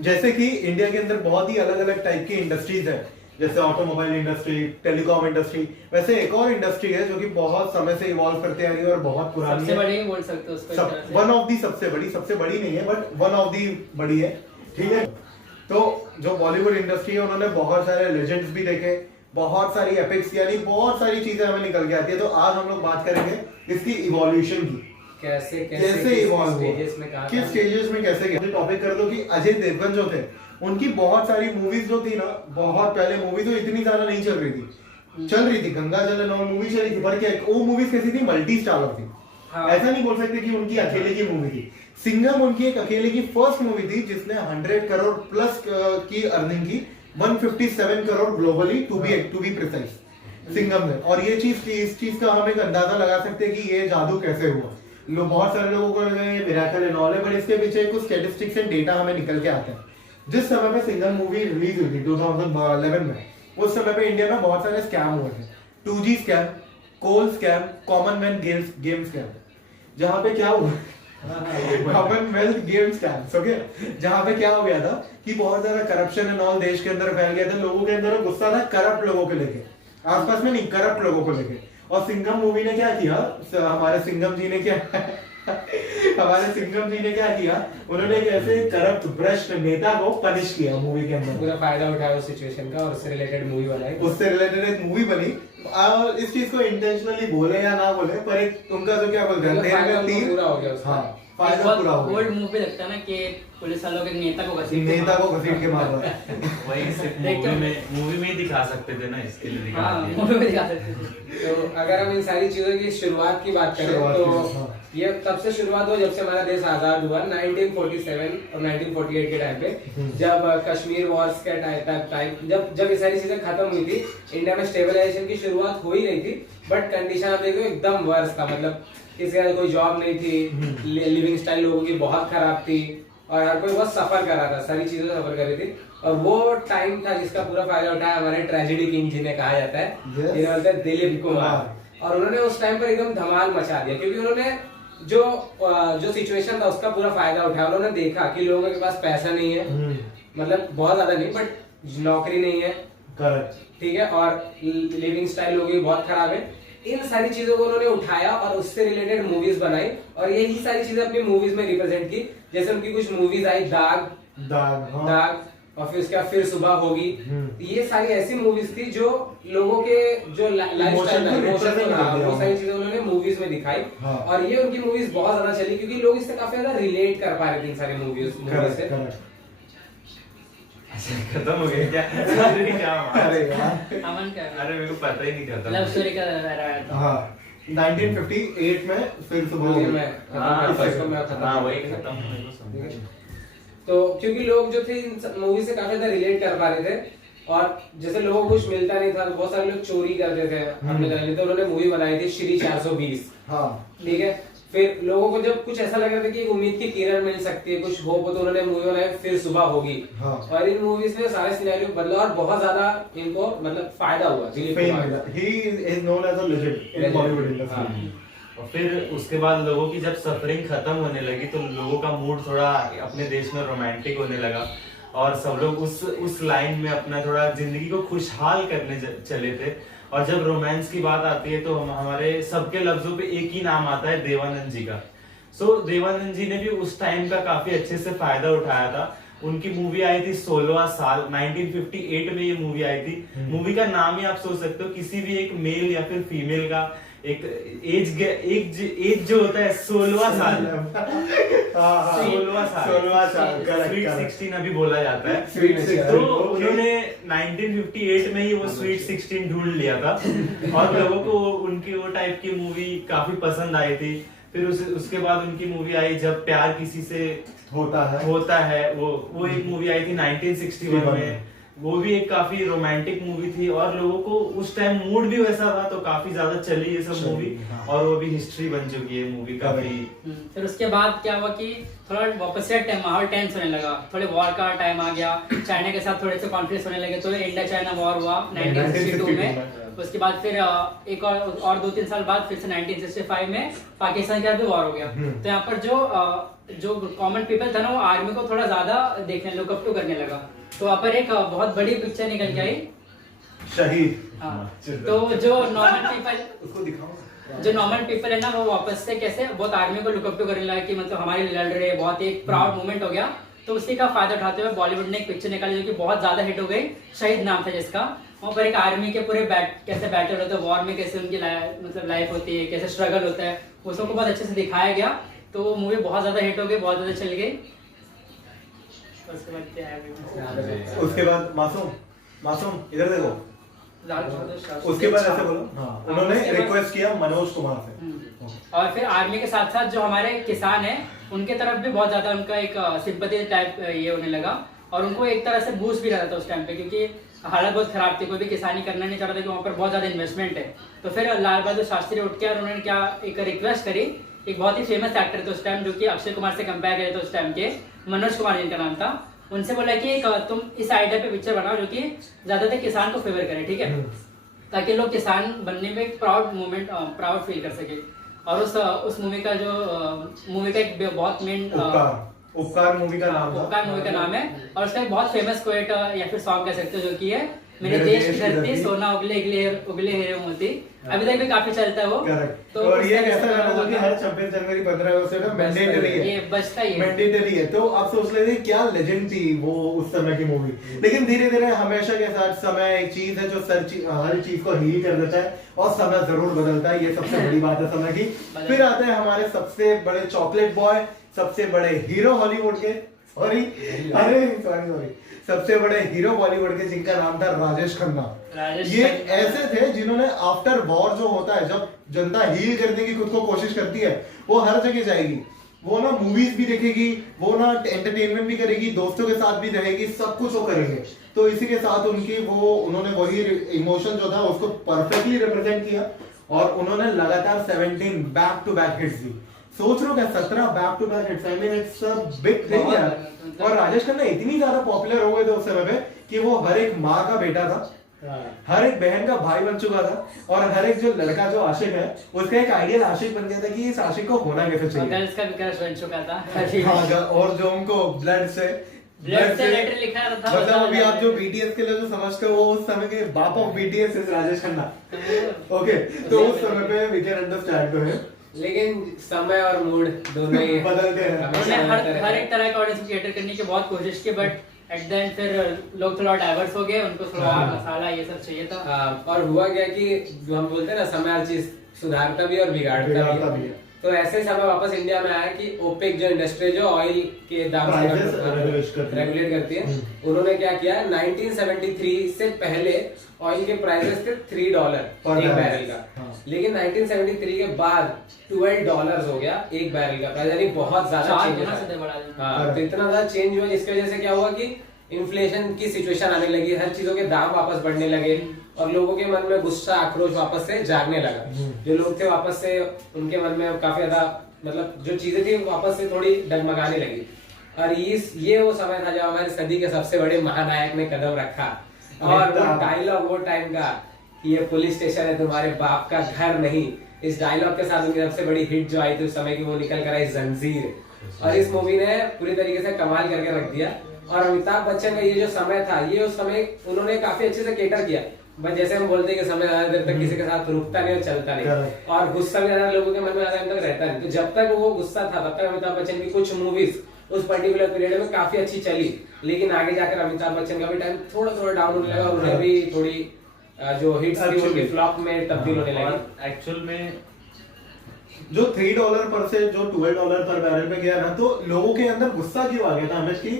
जैसे कि इंडिया के अंदर बहुत ही अलग अलग टाइप की इंडस्ट्रीज है, जैसे ऑटोमोबाइल इंडस्ट्री, टेलीकॉम इंडस्ट्री, वैसे एक और इंडस्ट्री है जो कि बहुत समय से इवॉल्व करते आ रही है और बहुत पुरानी सबसे है। बड़ी ही बोल सकते हो उसको। वन ऑफ दी सबसे बड़ी नहीं है बट वन ऑफ दी बड़ी है, ठीक है। तो जो बॉलीवुड इंडस्ट्री है उन्होंने बहुत सारे लेजेंड्स भी देखे, बहुत सारी एपिक्स, यानी बहुत सारी चीजें हमें निकल के आती है। तो आज हम लोग बात करेंगे इसकी इवोल्यूशन की, कैसे इवॉल्व हुआ, किस स्टेजेस में कैसे गया। टॉपिक कर दो कि अजय देवगन जो थे उनकी बहुत सारी मूवीज जो थी ना, बहुत पहले मूवी तो इतनी ज्यादा नहीं चल रही थी, चल रही थी गंगा जल और मूवी चली थी, पर क्या वो मूवीज कैसी थी, मल्टी स्टारर थी। हाँ। ऐसा नहीं बोल सकते कि उनकी अकेले की मूवी थी। सिंघम उनकी एक अकेले की फर्स्ट मूवी थी जिसने 100 करोड़ प्लस की अर्निंग की, 157 crore globally to be precise Singham ने। और ये चीज, इस चीज का हम एक अंदाजा लगा सकते हैं कि ये जादू कैसे हुआ। बहुत सारे लोगों को लगा ये मिरेकल एंड ऑल है, बट इसके पीछे कुछ स्टैटिस्टिक्स एंड डेटा हमें निकल के आता है। जिस समय पे सिंघम मूवी रिलीज हुई थी 2011 में, उस समय पे इंडिया में बहुत सारे स्कैम हुए थे। 2G स्कैम, कोल स्कैम, कॉमनवेल्थ गेम स्कैम, जहां पे क्या हुआ, कॉमनवेल्थ गेम स्कैम्स, ओके, जहां पे क्या हो गया था कि बहुत ज्यादा करप्शन एंड ऑल देश के अंदर फैल गया था। लोगों के अंदर गुस्सा था करप्ट लोगों को लेके, आसपास में नहीं, करप्ट लोगों को लेके। और सिंघम मूवी ने क्या किया, हमारे सिंघम जी ने क्या उन्होंने एक ऐसे करप्ट भ्रष्ट नेता को पनिश किया मूवी के अंदर, पूरा फायदा उठाया उस सिचुएशन का और उससे रिलेटेड मूवी बनाई। उससे रिलेटेड एक मूवी बनी। और इस चीज को इंटेंशनली बोले या ना बोले, पर एक उनका जो क्या बोलते हैं, पूरा हो गया उसका। हाँ, फायदा पूरा हो गया। ओल्ड मूवी लगता है ना कि पुलिस वालों के नेता को घसीट के मार रहा है। वही सिर्फ मूवी में ही दिखा सकते थे ना, इसके लिए दिखा हाँ, दिया। मूवी में दिखा सकते थे। तो अगर हम इन सारी चीजों की शुरुआत की बात करें तो हाँ। ये तब से शुरुआत हुआ जब से हमारा देश आजाद हुआ 1947 और 1948 के टाइम पे, जब कश्मीर वॉर्स के टाइम जब ये सारी चीजें खत्म हुई थी, इंडिया में स्टेबलाइजेशन की शुरुआत हो ही रही थी। बट कंडीशन आप देखो एकदम वर्स था, मतलब किसी का कोई जॉब नहीं थी, लिविंग स्टाइल लोगों की बहुत खराब थी और हर कोई बहुत सफर कर रहा था, सारी चीजों से सफर कर रही थी। और वो टाइम था जिसका पूरा फायदा उठाया हमारे ट्रेजेडी किंग जिन्हें कहा जाता है, जिन्हें बोलते हैं दिलीप कुमार। और उन्होंने उस टाइम पर एकदम धमाल मचा दिया, क्योंकि उन्होंने जो सिचुएशन था उसका पूरा फायदा उठाया। उन्होंने देखा कि लोगों के पास पैसा नहीं है, मतलब बहुत ज्यादा नहीं, बट नौकरी नहीं है, ठीक है, और लिविंग स्टाइल लोगों की बहुत खराब है। इन सारी चीजों को उन्होंने उठाया और उससे रिलेटेड मूवीज बनाई और यही सारी चीजें अपनी मूवीज में रिप्रेजेंट की। जैसे उनकी कुछ मूवीज आई दाग और फिर उसके बाद फिर सुबह होगी। ये सारी ऐसी मूवीज थी जो लोगों के जो लाइफस्टाइल था, इमोशन था, वो सारी चीजें उन्होंने मूवीज में दिखाई। और ये उनकी मूवीज बहुत ज्यादा चली क्योंकि लोग इससे काफी ज्यादा रिलेट कर पा रहे थे इन सारी मूवीज से। खत्म हो गया क्या? अरे क्या अरे यार, अमन क्या अरे मेरे को पता ही नहीं खत्म। लव स्टोरी का रहा था। हाँ 1958 में फिर सुबह हो गई। हाँ वही खत्म मेरे को समझ। तो क्योंकि लोग जो थे इन मूवी से काफी ज्यादा रिलेट कर पा रहे थे और जैसे लोगों को कुछ मिलता नहीं था, बहुत सारे लोग चोरी करते थे अपने घर, तो उन्होंने मूवी बनाई थी श्री 420। हाँ ठीक है, फिर लोगों को जब कुछ ऐसा लग रहा था कि एक उम्मीद की किरण मिल सकती है, कुछ होप हो, तो उन्होंने मूवी बनाई फिर सुबह होगी। हाँ। और इन मूवीज में सारे सिनेरियो बदला और बहुत ज्यादा इनको मतलब फायदा हुआ। he is known as a legend in Bollywood industry। और फिर उसके बाद लोगों की जब सफरिंग खत्म होने लगी तो लोगों का मूड थोड़ा अपने देश में रोमांटिक होने लगा और सब लोग उस लाइन में अपना थोड़ा जिंदगी को खुशहाल करने चले थे। और जब रोमांस की बात आती है तो हमारे सबके लफ्जों पे एक ही नाम आता है, देवानंद जी का। सो देवानंद जी ने भी उस टाइम का काफी अच्छे से फायदा उठाया था। उनकी मूवी आई थी 16वां साल, 1958 में ये मूवी आई थी। मूवी का नाम ही आप सोच सकते हो, किसी भी एक मेल या फिर फीमेल का एक एज जो होता है 16वां साल, 16वां साल, स्वीट 16 अभी बोला जाता है। Sweet 16, तो okay। उन्होंने 1958 में ही वो स्वीट 16 ढूंढ लिया था और लोगों को उनकी वो टाइप की मूवी काफी पसंद आई थी। फिर उसके बाद उनकी मूवी आई जब प्यार किसी से होता है, वो एक मूवी आई थी 1961 में। वो भी एक काफी रोमांटिक मूवी थी और लोगों को उस टाइम मूड भी वैसा था तो काफी ज्यादा चली ये सब मूवी। और वो भी हिस्ट्री बन चुकी है मूवी काफी। फिर उसके बाद क्या हुआ कि थोड़ा वापस से माहौल टेंस होने लगा, थोड़े वॉर का टाइम आ गया, चाइना के साथ थोड़े से कॉन्फ्लिक्ट होने लगे, तो इंडिया चाइना वॉर हुआ 1962 में। उसके बाद फिर एक और 2-3 साल बाद फिर से 1965 में पाकिस्तान के साथ भी वॉर हो गया। तो यहाँ पर जो कॉमन पीपल था ना, वो आर्मी को थोड़ा ज्यादा देखने, लुक अप टू करने लगा। तो वहाँ पर एक बहुत बड़ी पिक्चर निकल के आई, शहीद। हाँ। तो जो नॉर्मल पीपल, उसको दिखाओ। जो नॉर्मल पीपल है ना, वो वापस से कैसे बहुत आर्मी को लुकअप टू करने लगा कि मतलब हमारे लिए लड़ रहे हैं, बहुत एक प्राउड मोमेंट हो गया। तो उसी का फायदा उठाते हुए बॉलीवुड ने एक पिक्चर निकाली जो कि बहुत ज्यादा हिट हो गई, शहीद नाम था जिसका। वहाँ पर एक आर्मी के पूरे कैसे बैटल होते हैं, वॉर में कैसे उनकी मतलब लाइफ होती है, कैसे स्ट्रगल होता है, वो सबको बहुत अच्छे से दिखाया गया। तो वो मूवी बहुत ज्यादा हिट हो गई, बहुत ज्यादा चल गई। उसके बाद क्या है, उसके बाद मासूम इधर देखो। उसके बाद ऐसे बोलो। हाँ, उन्होंने रिक्वेस्ट किया मनोज कुमार से। और फिर आर्मी के साथ साथ जो हमारे किसान हैं, उनके तरफ भी बहुत ज्यादा उनका एक सिंपैथी टाइप ये होने लगा, और उनको एक तरह से बूस्ट भी रहा था उस टाइम पे, क्योंकि हालत बहुत खराब थी, कोई भी किसानी करना नहीं चाह रहा था कि वहाँ पर बहुत ज्यादा इन्वेस्टमेंट है। तो फिर लाल बहादुर शास्त्री उठ के और उन्होंने क्या एक रिक्वेस्ट करी, एक बहुत ही फेमस एक्टर थे उस टाइम, जो कि अक्षय कुमार से कंपेयर करे थे उस टाइम के, मनोज कुमार जिनका नाम था। उनसे बोला कि तुम इस आइडिया पे पिक्चर बनाओ जो कि ज्यादातर किसान को फेवर करे, ठीक है, ताकि लोग किसान बनने में एक प्राउड फील कर सके। और उस मूवी का एक बहुत मेन उपकार मूवी का नाम था। उपकार मूवी का नाम है, और उसका एक बहुत फेमस कोएट या फिर सॉन्ग कह सकते हो, जो कि है मेरे देश की धरती सोना उगले उगले हीरे मोती। अभी तक भी काफी चलता है वो। तो और ये कैसा गाना था कि हर 26 जनवरी 15 अगस्त का मैंडेटरी है, ये बचता ही है, मैंडेटरी है। तो आप सोच लेते क्या लेजेंड थी वो उस समय की मूवी। लेकिन धीरे धीरे हमेशा के साथ समय एक चीज है जो हर चीज को हील कर देता है, और समय जरूर बदलता है, ये सबसे बड़ी बात है समय की। फिर आते हैं हमारे सबसे बड़े चॉकलेट बॉय, सबसे बड़े हीरो हॉलीवुड के, सॉरी सबसे बड़े हीरो बॉलीवुड के, जिनका नाम था राजेश खन्ना। ये ऐसे थे जिन्होंने आफ्टर वॉर जो होता है, जब जनता हील करने की खुद को कोशिश करती है, वो हर जगह जाएगी, वो ना मूवीज भी देखेगी, वो ना एंटरटेनमेंट भी करेगी, दोस्तों के साथ भी रहेगी, सब कुछ वो करेंगे। तो इसी के साथ उन्होंने वही इमोशन जो था उसको परफेक्टली रिप्रेजेंट किया, और उन्होंने लगातार 17 बैक टू बैक हिट्स दी। सोच लो क्या 17 back to back hits, I mean it's a big thing यार। और राजेश खन्ना इतनी ज्यादा पॉपुलर हो गए थे उस समय पे कि वो हर एक माँ का बेटा था, हर एक बहन का भाई बन चुका था, और हर एक जो लड़का जो आशिक है उसका एक आइडियल आशिक बन गया था कि इस आशिक को होना कैसे चाहिए। गर्ल्स का भी क्रश बन चुका था। हाँ, और जो उनको ब्लड से लेटर लिखा था, मतलब अभी आप जो बीटीएस के लिए जो समझते हो, वो उस समय के बाप of BTS is Rajesh Khanna. Okay, तो उस समय पे वी कैन अंडरस्टैंड तो है, लेकिन समय और मूड दोनों ही बदलते हैं। उन्होंने हर एक तरह का ऑडियंस कैटर करने की बहुत कोशिश की, बट एट द एंड फिर लोग थोड़ा डाइवर्स हो गए, उनको थोड़ा मसाला ये सब चाहिए था। और हुआ क्या कि जो हम बोलते हैं ना, समय हर चीज सुधारता भी और बिगाड़ता भी है। तो ऐसे समय वापस इंडिया में आया कि ओपेक जो इंडस्ट्री जो ऑयल के दाम रेगुलेट करती है, उन्होंने क्या किया, 1973 से पहले ऑयल के प्राइसेस थे $3 एक बैरल का, लेकिन 1973 के बाद $12 हो गया एक बैरल का प्राइस, यानी बहुत ज्यादा चेंज हुआ। हाँ, तो इतना ज्यादा चेंज हुआ जिसकी वजह से क्या हुआ कि इन्फ्लेशन की सिचुएशन आने लगी, हर चीजों के दाम वापस बढ़ने लगे, और लोगों के मन में गुस्सा आक्रोश वापस से जागने लगा। जो लोग थे वापस से उनके मन में काफी ज्यादा मतलब जो चीजें थी वापस से थोड़ी डगमगाने लगी। और ये वो समय था जब हमारी सदी के सबसे बड़े महानायक ने कदम रखा, और वो डायलॉग वो टाइम का कि ये पुलिस स्टेशन है तुम्हारे बाप का घर नहीं, इस डायलॉग के साथ उनकी सबसे बड़ी हिट जो आई थी उस समय की, वो निकल कर आई जंजीर। और इस मूवी ने पूरी तरीके से कमाल करके रख दिया। और अमिताभ बच्चन का ये जो समय था, ये उस समय उन्होंने काफी अच्छे से केटर किया। बस जैसे हम बोलते हैं कि समय ज्यादा देर तक किसी के साथ रुकता नहीं और चलता नहीं, और गुस्सा भी ज्यादा लोगों के मन में ज्यादा टाइम तक रहता नहीं। तो जब तक वो गुस्सा था तब तक अमिताभ बच्चन की कुछ मूवीज उस पर्टिकुलर पीरियड में काफी अच्छी चली, लेकिन आगे जाकर अमिताभ बच्चन का भी टाइम थोड़ा थोड़ा डाउन होने लगा, उन्हें भी थोड़ी जो हिट्स थी उनकी फ्लॉप में तब्दील होने लगी। एक्चुअल में जो $3 पर से जो $12 पर बैरल पे गया ना, तो लोगों के अंदर गुस्सा क्यों आ गया था हमें कि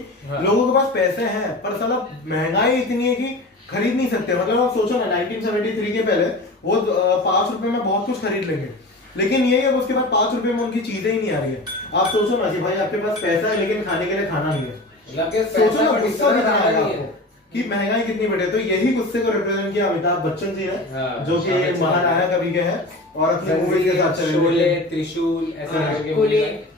लोगों के पास पैसे हैं पर साला महंगाई इतनी है कि खरीद नहीं सकते। मतलब आप सोचो ना 1973 के पहले वो 5 रुपए में बहुत कुछ खरीद लेंगे, लेकिन ये है उसके बाद 5 रुपए में उनकी चीजें ही नहीं आ रही है। आप सोचो ना कि भाई आपके पास पैसा है लेकिन खाने के लिए खाना नहीं है, सोचो ना गुस्सा कितना आएगा आपको कि महंगाई कितनी बढ़े। तो यही गुस्से को रिप्रेजेंट किया अमिताभ बच्चन जी ने, जो कि महानायक अभी के हैं और अपनी मूवी के साथ चले शोले, त्रिशूल, ऐसे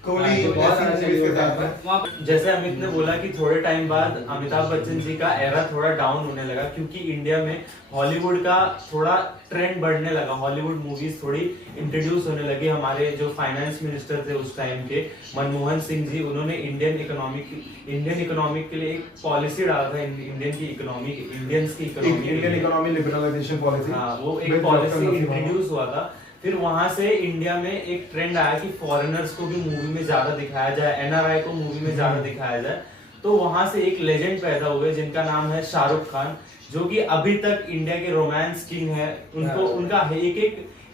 कोहली जो बहुत ऐसी सारे movies के साथ में। वहाँ पर जैसे अमित ने बोला कि थोड़े टाइम बाद अमिताभ बच्चन जी का एरा थोड़ा डाउन होने लगा क्योंकि इंडिया में हॉलीवुड का थोड़ा ट्रेंड बढ़ने लगा, हॉलीवुड मूवीज थोड़ी इंट्रोड्यूस होने लगी। हमारे जो फाइनेंस मिनिस्टर थे उस टाइम के मनमोहन सिंह जी, उन्होंने इंडियन इकोनॉमिक के लिए एक पॉलिसी डाला था, इंडियंस की इंडियन इकोनॉमी लिबरलाइजेशन पॉलिसी। हाँ, वो एक पॉलिसी इंट्रोड्यूस हुआ था। फिर वहां से इंडिया में एक ट्रेंड आया कि फॉरेनर्स को भी मूवी में ज्यादा दिखाया जाए, एनआरआई को मूवी में ज्यादा दिखाया जाए। तो वहां से एक लेजेंड पैदा हुए जिनका नाम है शाहरुख खान, जो कि अभी तक इंडिया के रोमांस किंग है। उनको उनका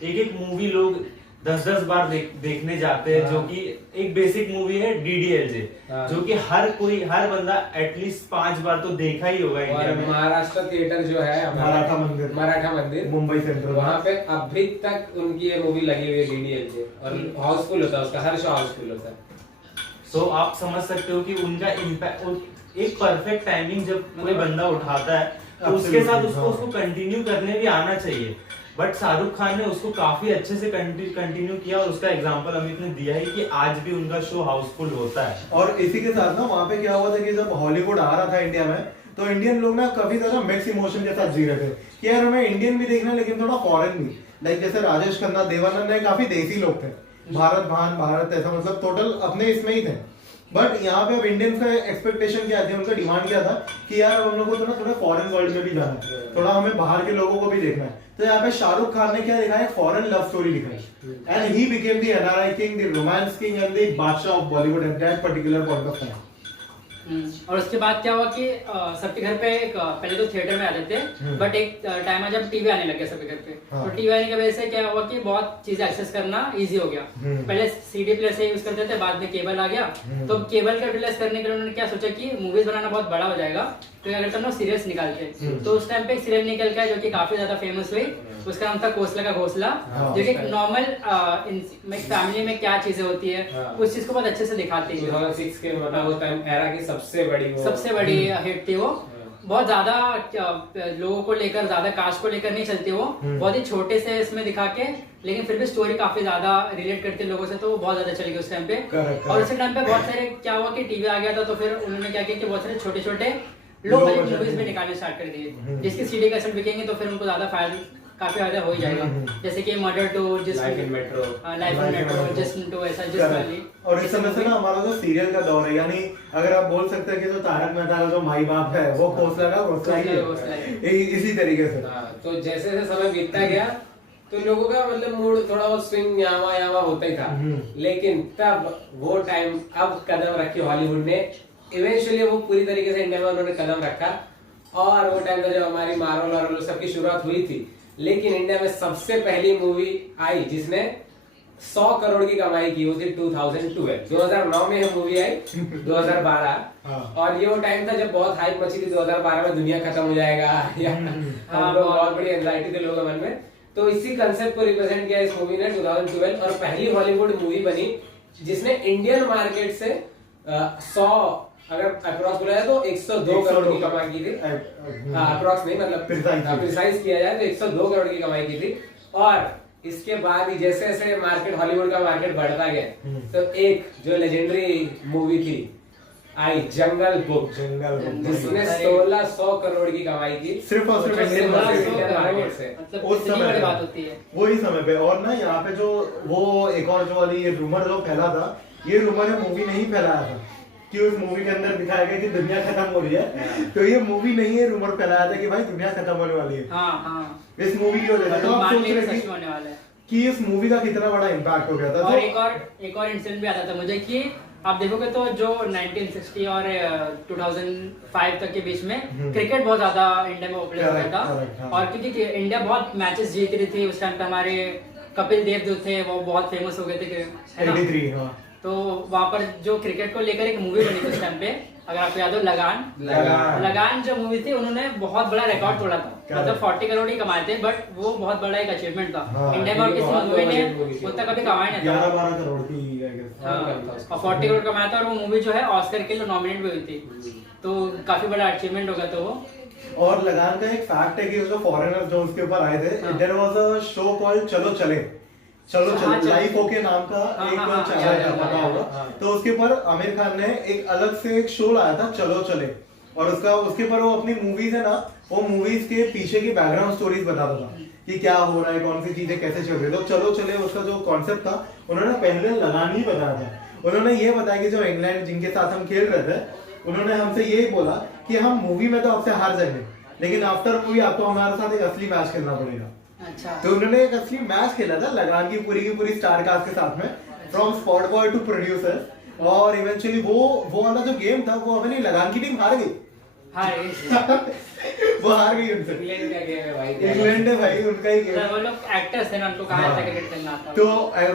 एक मूवी लोग 10-10 बार देखने जाते हैं, जो कि एक बेसिक मूवी है DDLJ, जो कि हर बंदा एटलीस्ट 5 बार तो देखा ही होगा इंडिया और में। महाराष्ट्र थिएटर जो है मराठा मंदिर मुंबई सेंट्रल, वहाँ पे अभी तक उनकी ये मूवी लगी हुई है DDLJ, और हाउसफुल होता है उसका, हर शो हाउसफुल होता है। सो आप समझ सकते हो कि उनका इम्पैक्ट, एक परफेक्ट टाइमिंग जब कोई बंदा उठाता है तो उसके साथ उसको कंटिन्यू करने भी आना चाहिए। बट शाहरुख खान ने उसको काफी अच्छे से कंटिन्यू किया और उसका एग्जांपल अमित ने दिया है कि आज भी उनका शो हाउसफुल होता है। और इसी के साथ ना वहाँ पे क्या हुआ था कि जब हॉलीवुड आ रहा था इंडिया में, तो इंडियन लोग ना काफी ज्यादा मिक्स इमोशन के साथ जी रहे थे कि यार हमें इंडियन भी देखना लेकिन थोड़ा फॉरेन भी। लाइक जैसे राजेश खन्ना, देवानंद ने काफी देसी लोग थे, भारत ऐसा मतलब टोटल अपने इसमें ही थे। बट यहाँ पे अब इंडियंस का एक्सपेक्टेशन क्या थी, उनका डिमांड क्या था कि यार हम लोग को थोड़ा फॉरेन वर्ल्ड में भी जाना है, थोड़ा हमें बाहर के लोगों को भी देखना है। तो यहाँ पे शाहरुख खान ने क्या दिखाया, फॉरेन लव स्टोरी दिखाई, and he became the NRI king, the romance king and the badshah of Bollywood at that particular point of time. और उसके बाद क्या हुआ कि सबके घर पे पहले तो थिएटर में आते थे, बट एक टाइम में जब टीवी आने लग गया सबके घर पे, हाँ। तो टीवी आने की वजह से क्या हुआ कि बहुत चीजें एक्सेस करना इजी हो गया। पहले सीडी प्लेयर से यूज करते थे, बाद में केबल आ गया, तो केबल का यूटिलाइज करने के लिए उन्होंने क्या सोचा कि मूवीज बनाना बहुत बड़ा हो जाएगा, तो क्या करते हम लोग सीरियल्स निकालते। तो उस टाइम पे एक सीरियल निकल गया जो कि काफी ज्यादा फेमस हुई, उसका नाम था कोसला का घोसला, जो कि नॉर्मल फैमिली में क्या चीजें होती है उस चीज को बहुत अच्छे से दिखाती है। 2006 के मतलब वो टाइम एरा की सबसे बड़ी हिट थी वो। बहुत ज्यादा लोगों को लेकर, ज्यादा कास्ट को लेकर नहीं चलती वो, बहुत ही छोटे से इसमें दिखा के, लेकिन फिर भी स्टोरी काफी ज्यादा रिलेट करती है लोगों से, तो वो बहुत ज्यादा चली गई उस टाइम पे। और उसी टाइम पे बहुत सारे क्या हुआ कि टीवी आ गया था, तो फिर उन्होंने क्या किया कि बहुत सारे छोटे छोटे लोग मूवीज भी निकालने स्टार्ट कर दिए, जिसकी सीडी कैसेट बिकेंगे तो फिर उनको ज्यादा फायदा, काफी फायदा हो ही जाएगा। जैसे कि murder two, life in metro, Jism two, ऐसा जिस वाली। और इस समय से ना हमारा जो सीरियल का दौर है, यानी अगर आप बोल सकते हैं कि जो तारक मेहता का जो माई बाप है वो कोसला का घोसला ही है, इसी तरीके से। तो जैसे जैसे समय बीतता गया तो लोगों का मतलब मूड थोड़ा बहुत स्विंग यहाँ होता ही था, लेकिन तब वो टाइम अब कदम रखी हॉलीवुड ने, इवेंचुअली वो पूरी तरीके से इंडिया में उन्होंने कदम रखा। और वो टाइम था जब हमारी मार्वल और सबकी शुरुआत हुई थी, लेकिन इंडिया में सबसे पहली मूवी आई जिसने 100 करोड़ की कमाई की, वो थी 2012। 2009 में ये मूवी आई, 2012। और ये वो टाइम था जब बहुत हाइप मची थी, 2012 में दुनिया खत्म हो जाएगा या हम लोग, बहुत बड़ी एंजाइटी थी लोगों के मन में। तो इसी कंसेप्ट को रिप्रेजेंट किया इस मूवी ने 2012, और पहली हॉलीवुड मूवी बनी जिसने इंडियन मार्केट से 100, अगर अप्रॉक्स बोला जाए तो 102 करोड़ की कमाई की थी। अप्रॉक्स नहीं, मतलब प्रिसाइज किया जाए तो 102 करोड़ की कमाई की थी। और इसके बाद ही जैसे जैसे मार्केट, हॉलीवुड का मार्केट बढ़ता गया, तो एक जो लेजेंडरी मूवी थी आई, जंगल बुक, जिसने 1600 करोड़ की कमाई की सिर्फ और सिर्फ इंडियन मार्केट से। उस समय बात होती है वही समय पे। और ना यहाँ पे जो वो एक और जो वाली ये रूमर जो फैला था, ये रूमर मूवी नहीं फैलाया था कि उस मूवी के अंदर दिखाया गया कि दुनिया खत्म हो रही है, तो ये मूवी नहीं है, रूमर फैलाया था कि भाई दुनिया खत्म होने वाली है। इस मूवी की वजह से तो आप सोच रहे कि इस मूवी का कितना बड़ा इम्पैक्ट हो गया था। और एक और इंसिडेंट भी आता था मुझे कि आप देखोगे तो जो 1960 और 2005 तक के बीच में क्रिकेट बहुत ज्यादा इंडिया में पॉपुलर हो गया था। और क्योंकि इंडिया बहुत मैचेस जीत रही थी उस टाइम पे, हमारे कपिल देव जो थे वो बहुत फेमस हो गए थे, है ना? 83, हाँ। तो वहाँ पर जो क्रिकेट को लेकर एक मूवी बनी थी उस टाइम पे, अगर आपको याद हो, लगान जो मूवी थी, उन्होंने बहुत बड़ा रिकॉर्ड तोड़ा था, मतलब 40 करोड़ ही कमाए थे, बट वो बहुत बड़ा एक अचीवमेंट था। इंडिया में और किसी मूवी ने उतना कभी कमाया नहीं था। 11-12 करोड़ की और 40 करोड़ कमाया था, और वो मूवी जो है ऑस्कर के लिए नॉमिनेट भी हुई थी, तो काफी बड़ा अचीवमेंट हो गया था वो। और लगान का एक फैक्ट है कि जो फॉरेनर्स जो उसके ऊपर आए थे, there was a show called Chalo Chale. चलो हाँ, चलो लाइफ ओके नाम का हाँ, एक हाँ, चैनल याद था, है, पता याद होगा। है। तो उसके ऊपर आमिर खान ने एक अलग से एक शो लाया था, चलो चले, और उसके ऊपर वो अपनी मूवीज है ना, वो मूवीज के पीछे की बैकग्राउंड स्टोरीज बताता था कि क्या हो रहा है, कौन सी चीजें कैसे चल रही है। तो चलो चले उसका जो कॉन्सेप्ट था, उन्होंने पहले लगान ही बताया था। उन्होंने ये बताया कि जो इंग्लैंड जिनके साथ हम खेल रहे थे, उन्होंने हमसे ये बोला कि हम मूवी में तो आपसे हार जाएंगे, लेकिन आफ्टर मूवी आपको हमारे साथ एक असली मैच खेलना पड़ेगा। अच्छा। तो उन्होंने एक असली मैच खेला था लगान की पूरी स्टार कास्ट के साथ में, from spot boy to producer, और इवेंचुअली वो वाला जो गेम था वो अपनी लगान की टीम हार गई। हाँ वो हार गई उनसे। इंग्लैंड का गेम है भाई, इंग्लैंड है भाई, उनका ही गेम। वो लोग एक्टर्स थे ना, उनको कहाँ हाँ। ऐसा क्रिकेट खेलना आता। तो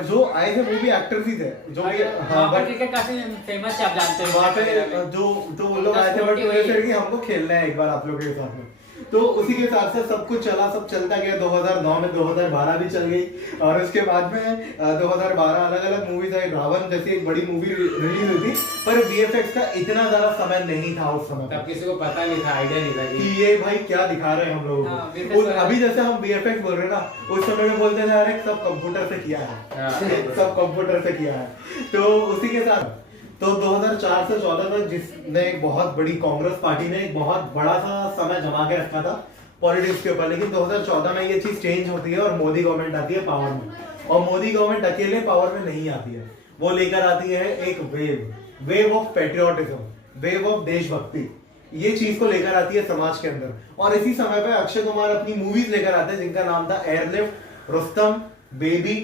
जो आए थे वो भी एक्टर्स ही थे, जो भी वहाँ पर क्रिकेट काफी फेमस है, आप जानते हो। वहाँ पे जो तो वो लोग आए थे, बट कि हमको खेलना है एक बार आप लोगों के साथ में। तो उसी के हिसाब से सब कुछ चला, सब चलता गया। 2009 में 2012 भी चल गई, और उसके बाद में 2012 अलग अलग मूवीज आई। रावण जैसी एक बड़ी मूवी रिलीज हुई थी, पर वीएफएक्स का इतना ज्यादा समय नहीं था उस समय तब किसी को पता नहीं था, आइडिया नहीं था कि ये भाई क्या दिखा रहे हैं हम लोगों हाँ, को। VFX अभी जैसे हम वीएफएक्स बोल रहे हैं ना, उस समय में बोलते थे अरे सब कंप्यूटर से किया है, हाँ। सब कंप्यूटर से किया है। तो उसी के साथ तो 2004 से 14 तक जिसने एक बहुत बड़ी कांग्रेस पार्टी ने एक बहुत बड़ा सा समय जमा के रखा था पॉलिटिक्स के ऊपर, लेकिन 2014 में ये चीज चेंज होती है और मोदी गवर्नमेंट आती है पावर में। और मोदी गवर्नमेंट अकेले पावर में नहीं आती है, वो लेकर आती है एक wave of patriotism, wave of देशभक्ति। ये चीज को लेकर आती है समाज के अंदर। और इसी समय पे अक्षय कुमार अपनी मूवीज लेकर आते हैं, जिनका नाम था एयरलिफ्ट, रुस्तम, बेबी,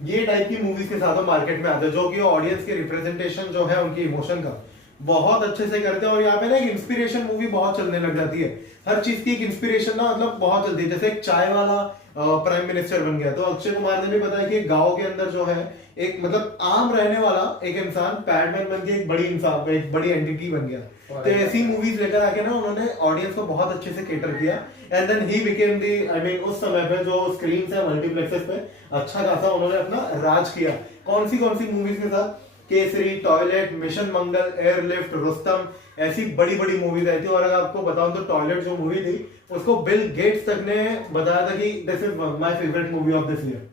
ये टाइप की मूवीज के साथ मार्केट में आते हैं, जो कि ऑडियंस के रिप्रेजेंटेशन जो है उनकी इमोशन का बहुत अच्छे से करते हैं। और यहाँ पे ना एक इंस्पिरेशन मूवी बहुत चलने लग जाती है, हर चीज की एक इंस्पिरेशन ना मतलब बहुत चलती है। जैसे एक चाय वाला प्राइम मिनिस्टर बन गया, तो अक्षय कुमार ने भी बताया कि गांव के अंदर जो है एक मतलब आम रहने वाला एक इंसान पैडमैन बन के एक बड़ी इंसान, एक बड़ी एंटिटी बन गया। तो ऐसी मूवीज लेकर आके ना उन्होंने ऑडियंस को बहुत अच्छे से केटर किया। And then he became the, I mean उस समय पे जो स्क्रीन है मल्टीप्लेक्सेस पे अच्छा खासा उन्होंने अपना राज किया। कौन सी मूवीज के साथ? केसरी, टॉयलेट, मिशन मंगल, एयरलिफ्ट, रुस्तम, ऐसी बड़ी बड़ी मूवीज आई थी। और अगर आपको बताऊं तो टॉयलेट जो मूवी थी उसको बिल गेट्स तक ने बताया था कि this is my favourite movie of this year.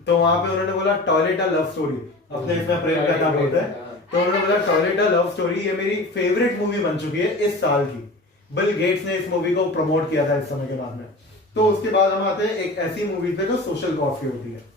तो वहां पे उन्होंने बोला टॉयलेट अ लव स्टोरी, अपने इसमें प्रेम करना बोलते हैं, तो उन्होंने बोला टॉयलेट अ लव स्टोरी ये मेरी फेवरेट मूवी बन चुकी है इस साल की। बिल गेट्स ने इस मूवी को प्रमोट किया था इस समय के बाद में। तो उसके बाद हम आते हैं एक ऐसी मूवी पे जो सोशल कॉज की होती है।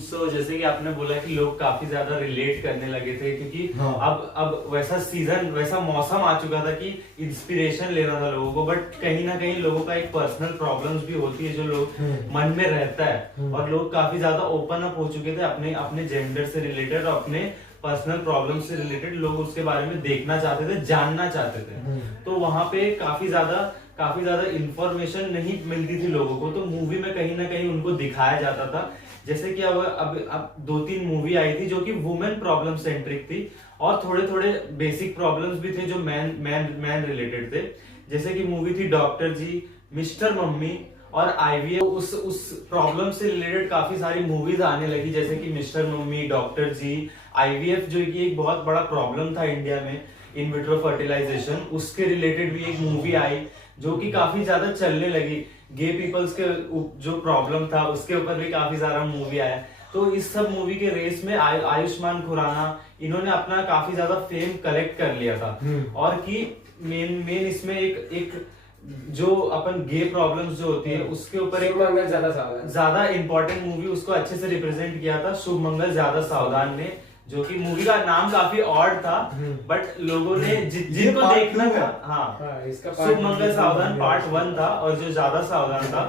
सो जैसे कि आपने बोला कि लोग काफी ज्यादा रिलेट करने लगे थे, क्योंकि हाँ। अब वैसा सीजन, वैसा मौसम आ चुका था कि इंस्पिरेशन लेना था लोगों को, बट कहीं ना कहीं लोगों का एक पर्सनल प्रॉब्लम्स भी होती है जो लोग मन में रहता है। और लोग काफी ज्यादा ओपन अप हो चुके थे अपने अपने जेंडर से रिलेटेड, अपने पर्सनल प्रॉब्लम से रिलेटेड लोग उसके बारे में देखना चाहते थे, जानना चाहते थे। तो वहां पे काफी ज्यादा इंफॉर्मेशन नहीं मिलती थी लोगों को, तो मूवी में कहीं ना कहीं उनको दिखाया जाता था। जैसे कि अब 2-3 मूवी आई थी जो कि वुमेन प्रॉब्लम सेंट्रिक थी, और थोड़े थोड़े बेसिक प्रॉब्लम्स भी थे जो मैन रिलेटेड थे। जैसे कि मूवी थी डॉक्टर जी, मिस्टर मम्मी और आईवीएफ। उस प्रॉब्लम से रिलेटेड काफी सारी मूवीज आने लगी, जैसे कि मिस्टर मम्मी, डॉक्टर जी, आईवीएफ जो कि एक बहुत बड़ा प्रॉब्लम था इंडिया में, इन विट्रो फर्टिलाइजेशन, उसके रिलेटेड भी एक मूवी आई जो कि काफी ज्यादा चलने लगी। गे पीपल्स के जो प्रॉब्लम था उसके ऊपर भी काफी सारा मूवी आया। तो इस सब मूवी के रेस में आयुष्मान खुराना इन्होंने अपना काफी ज्यादा फेम कलेक्ट कर लिया था। और कि मेन इसमें एक जो अपन गे प्रॉब्लम्स जो होती है उसके ऊपर एक ज्यादा इंपॉर्टेंट मूवी उसको अच्छे से रिप्रेजेंट किया था, शुभ मंगल ज्यादा सावधान ने, जो कि मूवी का नाम काफी ऑड था, बट लोगों ने जिनको देखना था, हाँ, शुभ मंगल सावधान पार्ट 1 था, और जो ज्यादा सावधान था,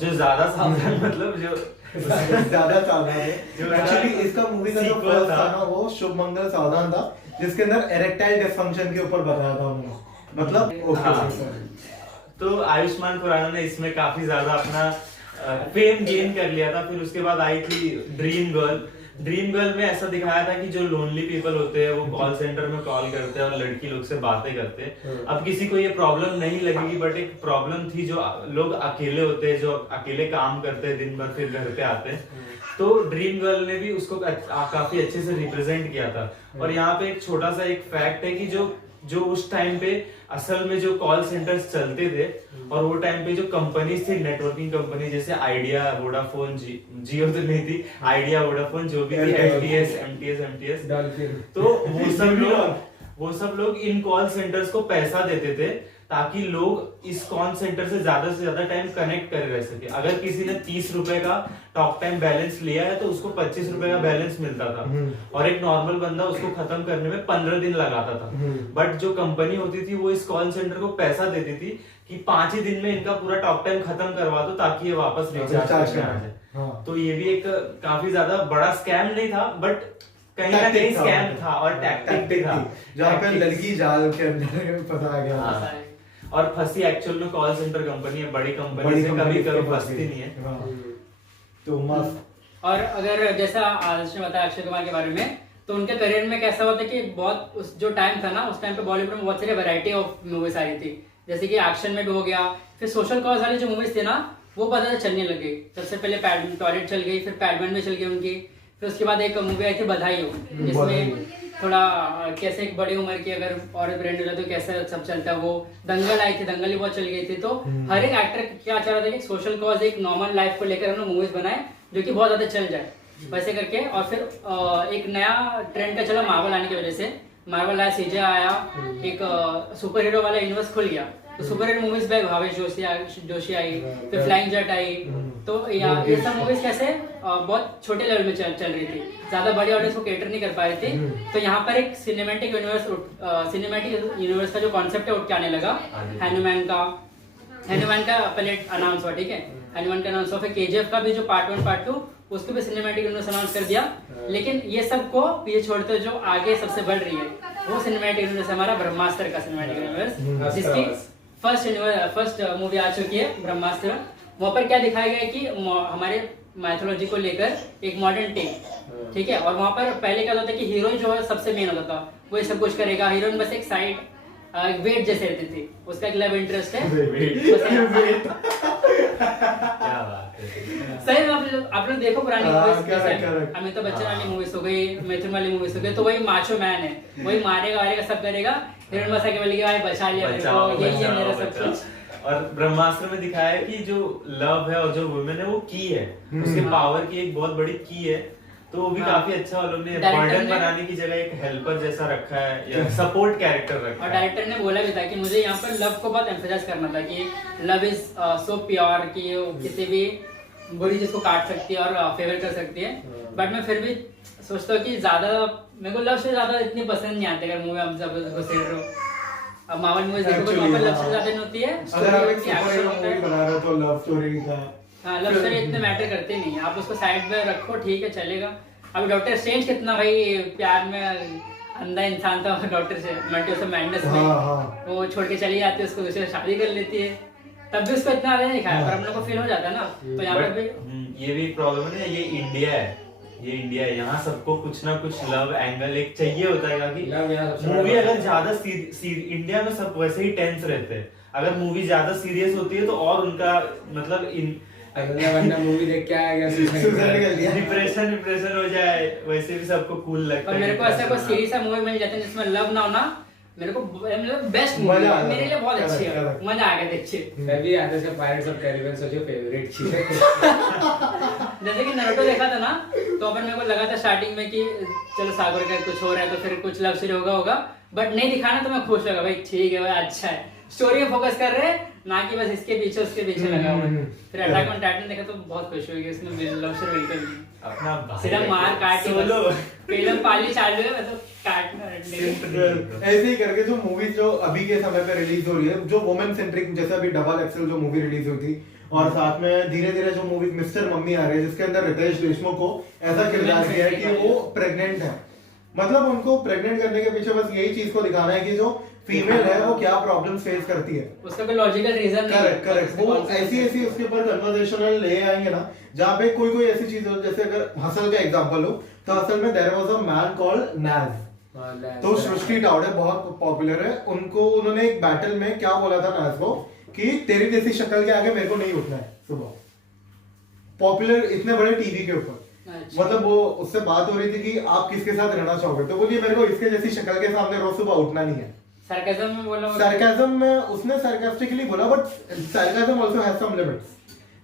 जो ज्यादा सावधान मतलब जो ज्यादा सावधान है एक्चुअली इसका मूवी का जो फर्स्ट था ना वो शुभ मंगल सावधान था, जिसके अंदर इरेक्टाइल डिसफंक्शन के ऊपर बताया था उन्होंने, मतलब हाँ। तो आयुष्मान खुराना ने इसमें काफी ज्यादा अपना फेम गेन कर लिया था। फिर उसके बाद आई थी ड्रीम गर्ल में ऐसा दिखाया था कि जो लोनली पीपल होते हैं वो कॉल सेंटर में कॉल करते हैं और लड़की लोग से बातें करते हैं। अब किसी को ये प्रॉब्लम नहीं लगेगी, बट एक प्रॉब्लम थी जो लोग अकेले होते हैं, जो अकेले काम करते हैं दिन भर, फिर घर पे आते हैं। तो ड्रीम गर्ल ने भी उसको काफी अच्छे से रिप्रेजेंट किया था। और यहाँ पे एक छोटा सा एक फैक्ट है कि जो जो उस टाइम पे असल में जो कॉल सेंटर्स चलते थे और वो टाइम पे जो कंपनीज थी, नेटवर्किंग कंपनी जैसे आइडिया, वोडाफोन, जियो तो नहीं थी, आइडिया, वोडाफोन, जो भी थी, एमटीएस, तो वो सब लोग इन कॉल सेंटर्स को पैसा देते थे ताकि लोग इस कॉल सेंटर से ज्यादा टाइम कनेक्ट कर रह सके। अगर किसी ने 30 रुपए का टॉक टाइम बैलेंस लिया है तो उसको 25 रुपए का बैलेंस मिलता था और एक नॉर्मल बंदा उसको खत्म करने में 15 दिन लगाता था। बट जो कंपनी होती थी वो इस कॉल सेंटर को पैसा देती थी कि 5 ही दिन में इनका पूरा टॉक टाइम खत्म करवा दो ताकि ये वापस रिचार्ज करने आ जाए। तो ये भी एक काफी ज्यादा बड़ा स्कैम नहीं था, बट कहीं ना कहीं स्कैम था और टैक्टिक था, जहाँ पे लड़की जाल के अंदर फंसा गया और फंसी एक्चुअल में कॉल सेंटर कंपनी है, बड़ी कंपनी से कभी फंसती नहीं है। तो मस्त। और अगर जैसा आदर्श ने बताया अक्षय कुमार के बारे में, तो उनके करियर में कैसा होता है कि बहुत उस जो टाइम था ना, उस टाइम पे बॉलीवुड में बहुत सारी वैरायटी ऑफ मूवीज आ रही थी, जैसे कि एक्शन में भी हो गया, फिर सोशल कॉज वाली जो मूवीज थी ना वो बहुत ज्यादा चलने लग गई। सबसे पहले टॉयलेट चल गई, फिर पैडमैन में चल गई उनकी, फिर उसके बाद एक मूवी आई थी बधाई हो, जिसमें थोड़ा कैसे एक बड़ी उम्र की अगर औरत ब्रेंड हो जाए तो कैसे सब चलता है, वो दंगल आई थी, दंगल भी बहुत चल गई थी। तो हर एक एक्टर क्या चाह रहा था कि सोशल कॉज, एक नॉर्मल लाइफ को लेकर हम लोग मूवीज बनाए जो कि बहुत ज्यादा चल जाए वैसे करके। और फिर एक नया ट्रेंड का चला मार्वल आने की वजह से, मार्वल आया, सीजे आया, एक सुपर हीरो वाला यूनिवर्स खुल गया, तो सुपर हीरो मूवीज में भावेश जोशी आई, फिर फ्लाइंग जेट आई। तो ये सब मूवीज कैसे बहुत छोटे लेवल में चल रही थी, ज्यादा बड़ी ऑडियंस को कैटर नहीं कर पा रही थी। तो यहाँ पर एक सिनेमैटिक यूनिवर्स का जो कॉन्सेप्ट है उठ के आने लगा। हनुमान का पहले अनाउंस हुआ, ठीक है, हनुमान का अनाउंस हुआ, फिर केजीएफ का भी जो पार्ट 1 पार्ट 2 उसको भी सिनेमैटिक यूनिवर्स अनाउंस कर दिया। लेकिन ये सबको ये छोड़ते जो आगे सबसे बढ़ रही है वो सिनेमैटिक यूनिवर्स हमारा ब्रह्मास्त्र का सिनेमैटिक यूनिवर्स, जिसकी फर्स्ट मूवी आ चुकी है ब्रह्मास्त्र। वहाँ पर क्या दिखाया गया है कि हमारे माइथोलॉजी को लेकर एक मॉडर्न टेक, ठीक है। और वहाँ पर पहले क्या होता था कि हीरोइन जो है सबसे मेन होता था, वो ये सब कुछ करेगा, हीरोइन बस एक साइड वेट जैसे रहती थी, उसका एक लव इंटरेस्ट है। सही में आप लोग देखो पुरानी मूवीज, अमिताभ बच्चन वाली मूवीज हो गई, मिथुन वाली मूवीज हो गई, तो वही माचो मैन है, वही मारेगा वारेगा सब करेगा, हीरोइन बस आके बोलेगी भाई बचा लिया मेरे को, यही है मेरा सब कुछ। और ब्रह्मास्त्र में दिखाया है कि जो लव है और जो वुमेन है वो की है, उसके पावर की एक बहुत बड़ी की है। तो वो भी काफी अच्छा वालों ने बर्डन बनाने की जगह एक हेल्पर जैसा रखा है या सपोर्ट कैरेक्टर रखा है। और डायरेक्टर ने बोला भी था कि मुझे यहाँ पर लव को बहुत एम्फसाइज करना था कि लव इज सो प्योर कि किसी भी बुरी चीज को काट सकती है और फेवर कर सकती है। बट मैं फिर भी सोचता हूँ कि ज्यादा मेरे को लव से ज्यादा इतनी पसंद नहीं आती। अगर मूवी हम सब घुसेड़ रहे हो, अब मावल मूवीज देखो वहाँ पर लव से ज्यादा नहीं होती है, अगर आप एक सुपर मूवी बना रहे हो तो लव स्टोरी का, हाँ लव स्टोरी इतने मैटर करते नहीं, आप उसको साइड में रखो, ठीक है चलेगा। अभी डॉक्टर स्ट्रेंज कितना भाई प्यार में अंधा इंसान था, डॉक्टर से मल्टीवर्स मैडनेस में वो छोड़ के चली जाती है, उसको दूसरे शादी कर लेती है, तब भी उसको इतना नहीं दिखाया, पर हम लोग को फील हो जाता है ना। तो यहाँ पर भी ये भी प्रॉब्लम है ना, ये इंडिया है, ये इंडिया है, यहाँ सबको कुछ ना कुछ लव एंगल एक चाहिए होता है कि मूवी अगर ज्यादा इंडिया में सब वैसे ही टेंस रहते हैं, अगर मूवी ज्यादा सीरियस होती है तो और उनका मतलब मूवी देख के आया डिप्रेशन हो जाए, वैसे भी सबको कूल लगता है। और मेरे को ऐसा कोई सीरीज मूवी मिल जाता है जिसमें लव ना हो ना, मेरे को बेस्ट मूवी है, मेरे लिए बहुत अच्छी है, मजा आ गया देखिए। मैं भी आदर्श का पायरेट्स ऑफ कैरिबियन सोचो फेवरेट चीज है। जैसे कि नारुतो देखा था ना, तो अपन मेरे को लगा था स्टार्टिंग में कि चलो सागर का कुछ हो रहा है तो फिर कुछ लव स्टोरी होगा, बट नहीं दिखाना तो मैं खुश लगा, भाई ठीक है भाई अच्छा है, स्टोरी में फोकस कर रहे हैं ना कि बस इसके पीछे उसके पीछे लगा हुआ है। फिर अटैक ऑन टाइटन देखा तो बहुत खुश हुई, उसमें लव स्टोरी बिल्कुल नहीं, अपना सिर्फ मार काट फिल्म पाली चालू है मतलब काटना। ऐसे ही करके जो मूवीज जो अभी के समय पे रिलीज हो रही है, जो वुमेन सेंट्रिक, जैसे अभी डबल एक्सेल जो मूवी रिलीज हुई थी, और साथ में धीरे धीरे जो मूवी मिस्टर मम्मी आ रही है जिसके अंदर रितेश देशमुख को ऐसा किरदार दिया है कि वो प्रेग्नेंट है, मतलब उनको प्रेग्नेंट करने के पीछे बस यही चीज को दिखाना है कि जो फीमेल है वो क्या प्रॉब्लम फेस करती है, उसका कोई लॉजिकल रीजन नहीं। करेक्ट वो ऐसी उसके ऊपर कन्वर्सेशनल ले आएंगे ना, जहाँ पे कोई ऐसी चीज हो, जैसे अगर हसल का एग्जांपल हो तो असल में there was a man called Naaz, तो सृष्टि टावडे बहुत पॉपुलर है, उनको उन्होंने एक बैटल में क्या बोला था नाज को कि तेरी जैसी शक्ल के आगे मेरे को नहीं उठना है सुबह, पॉपुलर इतने बड़े टीवी के ऊपर। मतलब वो उससे बात हो रही थी कि आप किसके साथ रहना चाहोगे, तो बोलिए मेरे को इसके जैसी शक्ल के सामने रोज सुबह उठना नहीं है। sarcasm में बोला होगा। sarcasm में उसने sarcastically बोला, but sarcasm also has some limits.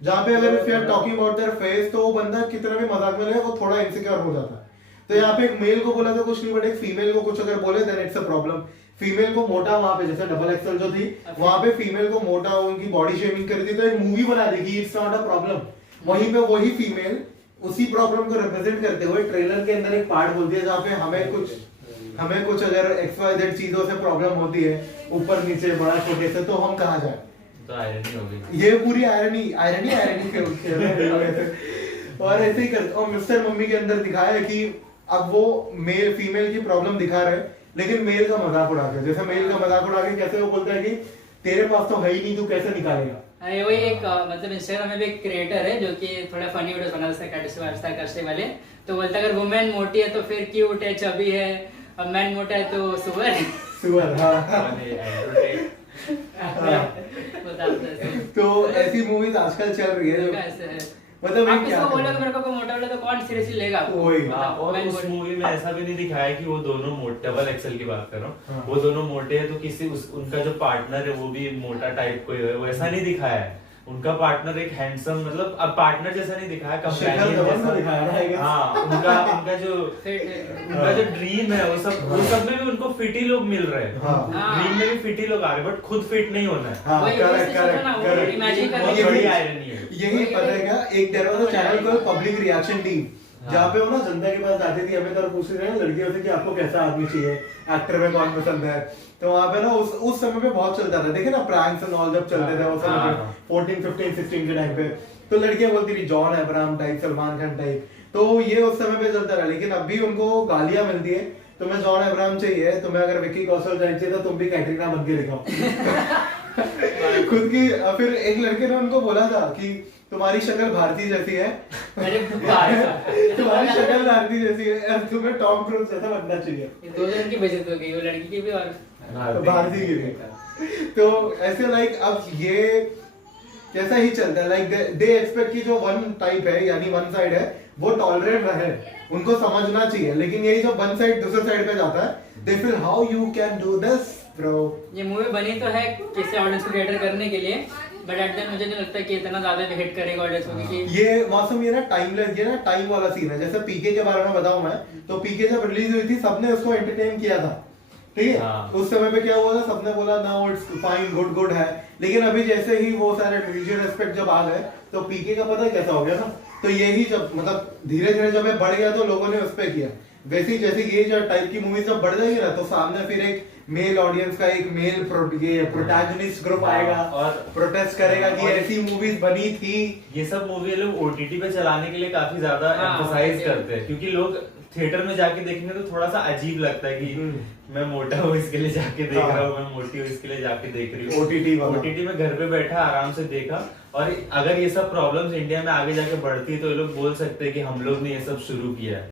जहाँ पे अगर if you are talking about their face तो वो बंदा कितना भी मजाक में ले वो थोड़ा insecure हो जाता है। तो यहाँ पे एक मेल को बोला तो कुछ नहीं, बट एक फीमेल को कुछ अगर बोले then it's a problem. Female को मोटा वहाँ पे जैसे डबल एक्सल जो थी वहाँ पे फीमेल को मोटा उनकी बॉडी शेमिंग कर दी तो एक मूवी बना दी कि इट्स नॉट अ प्रॉब्लम। वहीं पे वही फीमेल उसी प्रॉब्लम को रिप्रेजेंट करते हुए ट्रेलर के अंदर एक पार्ट बोलती है जहाँ पे हमें कुछ अगर XYZ चीजों से प्रॉब्लम होती है ऊपर नीचे बड़ा छोटे से तो हम कहाँ जाए। तो आयरनी हो गई ये पूरी आयरनी के और ऐसे ही कर। और मिस्टर मम्मी के अंदर दिखाया है कि अब वो मेल फीमेल की प्रॉब्लम दिखा रहे हैं लेकिन मेल का मजाक उड़ा के, जैसे मेल का मजाक उड़ा के कैसे वो बोलता है कि तेरे पास तो है ही नहीं, तू कैसे निकालेगा। अरे वही एक मतलब इंस्टाग्राम में भी एक क्रिएटर है जो कि थोड़ा फनी वीडियोस बनाता है करने वाले, तो बोलता है अगर वुमेन मोटी है तो फिर क्यूट है चबी है, और मैन मोटा है तो सुअर है। सुअर, हाँ। तो ऐसी मूवीज आजकल चल रही है मतलब आप किसको बोलोगे मेरे को मोटा वाला तो कौन सीरियसली लेगा आपको? वही। और उस मूवी में ऐसा भी नहीं दिखाया कि वो दोनों डबल एक्सल की बात कर रहा हूँ, वो दोनों मोटे हैं तो किसी उनका जो पार्टनर है वो भी मोटा टाइप कोई है, वैसा नहीं दिखाया है। उनका पार्टनर एक हैंडसम मतलब अब पार्टनर जैसा नहीं दिखाया, कंपेनियन जैसा दिखाया है। हाँ, उनका जो ड्रीम है वो सब में भी उनको फिट ही लोग मिल रहे हैं। ड्रीम में भी फिट ही लोग आ रहे हैं बट खुद फिट नहीं होना है। यही आयरनी है। यही पता है क्या, एक there was a channel called public reaction team जहाँ पे वो ना जनता के पास जाती थी, हमें तो पूछ रहे हैं लड़कियों से कि आपको कैसा आदमी चाहिए, एक्टर में कौन पसंद है। तो वहाँ पे ना उस समय पे बहुत चलता था, देखे ना प्रैंक्स एंड ऑल जब चलते थे उस समय पे 14, 15, 16 के टाइम पे, तो लड़कियां बोलती थी John Abraham type, Salman Khan type, तो ये उस समय पे चलता रहा। लेकिन अब भी उनको गालियां मिलती है, तुम्हें जॉन अब्राहम चाहिए, तुम्हें अगर विक्की कौशल चाहिए तो तुम भी कैटरीना बन के दिखाओ। खुद की। फिर एक लड़के ने उनको बोला था कि तुम्हारी शक्ल भारती जैसी है, तुम्हारी शक्ल भारती जैसी है, तुम्हें टॉम क्रूज जैसा बनना चाहिए। दो जन की बेइज्जती हो गई, वो लड़की की भी और भारती की भी। तो ऐसे लाइक अब ये कैसा ही चलता है, लाइक दे एक्सपेक्ट कि जो वन टाइप है यानी वन साइड है वो टॉलरेट रहे, उनको समझना चाहिए। लेकिन यही जब वन साइड दूसरे साइड पे जाता है they feel how you can do this bro. ये मूवी बनी तो है किसी ऑडियंस को कैटर करने के लिए, बट एट द एंड मुझे नहीं लगता कि इतना ज्यादा भी हिट करेगा ऑडियंस को, क्योंकि ये मौसम ये ना टाइमलेस, ये ना टाइम वाला सीन है। जैसे पीके के बारे में बताऊं मैं, तो पीके जब रिलीज हुई थी सबने उसको एंटरटेन किया था, ठीक है। उस समय पे क्या हुआ था, सबने बोला नाउ इट्स फाइन, गुड है। लेकिन अभी जैसे ही वो सारे म्यूजियम एस्पेक्ट जब आ गए तो पीके का पता कैसा हो गया ना, तो यही जब मतलब धीरे धीरे जब ये बढ़ गया तो लोगों ने उस पे किया। वैसे जैसे ये जो टाइप की मूवीज जब बढ़ जाएगी ना तो सामने फिर एक मेल ऑडियंस का एक मेल प्रोटैगनिस्ट ग्रुप आएगा और प्रोटेस्ट करेगा कि ऐसी मूवीज बनी थी। ये सब मूवी लोग ओटीटी पे चलाने के लिए काफी ज्यादा एम्फसाइज करते हैं, क्योंकि लोग थिएटर में जाके देखेंगे तो थोड़ा सा अजीब लगता है कि मैं मोटा हूँ इसके लिए जाके देख रहा हूँ, मैं मोटी हूँ इसके लिए जाके देख रही हूँ। ओटीटी में घर पे बैठा आराम से देखा। और अगर ये सब प्रॉब्लम्स इंडिया में आगे जाके बढ़ती है तो ये लोग बोल सकते हैं कि हम लोग ने ये सब शुरू किया है।